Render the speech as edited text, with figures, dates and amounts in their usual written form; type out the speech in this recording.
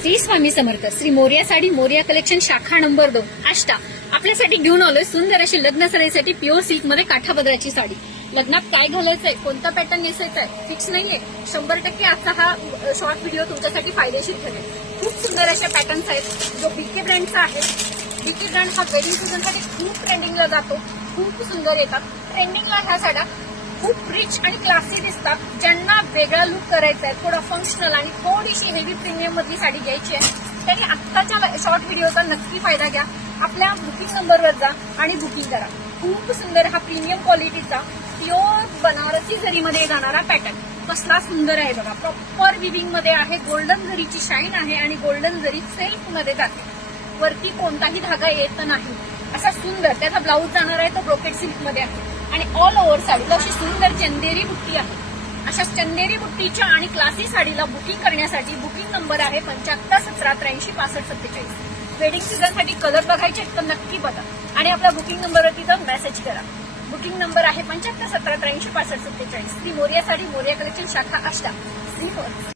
Shri Swami Samarth. Shri Morya sari, Morya collection, शाखा number 2, Ashta. आपल्यासाठी घेऊन आलोय सुंदर अशी लग्न साडीसाठी प्युअर सिल्क मध्ये काठापदराची साडी. लग्नात काय घालायचंय, कोणता पॅटर्न नेसायचा आहे फिक्स नाहीये. 100% आजचा हा शॉर्ट व्हिडिओ तुमच्यासाठी फायदेशीर ठरेल. खूप सुंदर अशा पॅटर्न्स आहेत जो बीके ब्रँडचा आहे. बीके ब्रँड हा वेडिंग सीझनसाठी खूप ट्रेंडिंगला जातो. खूप सुंदर येतात ट्रेंडिंगला ह्या साड्या. खूप रिच आणि क्लासी दिसतात. ज्यांना वेगळा लुक करायचा आहे, थोडा फंक्शनल आणि थोडीशी हेवी प्रीमियम मधली साडी घ्यायची आहे, त्यांनी आत्ताच्या शॉर्ट व्हिडिओचा नक्की फायदा घ्या. आपल्या बुकिंग नंबरवर जा आणि बुकिंग करा. खूप सुंदर हा प्रीमियम क्वालिटीचा प्युअर बनारसी जरीमध्ये जाणारा पॅटर्न कसला सुंदर आहे बघा. प्रॉपर विविंग मध्ये आहे. गोल्डन जरीची शाईन आहे आणि गोल्डन जरी सेल्फ मध्ये जाते. वरती कोणताही धागा येत नाही. असा सुंदर त्याचा ब्लाऊज जाणार आहे तो ब्रोकेड सिल्क मध्ये आहे आणि ऑल ओव्हर साडीला अशी सुंदर चंदेरी बुट्टी आहे. अशा चंदेरी बुट्टीच्या आणि क्लासी साडीला बुकिंग करण्यासाठी बुकिंग नंबर आहे 7517836547. वेडिंग सीझनसाठी कलर बघायचे तर नक्की बघा आणि आपल्या बुकिंग नंबरवरती जाऊन मेसेज करा. बुकिंग नंबर आहे 7517836547. श्री मोरया साडी, मोरया कलेक्शन, शाखा आष्टा. श्री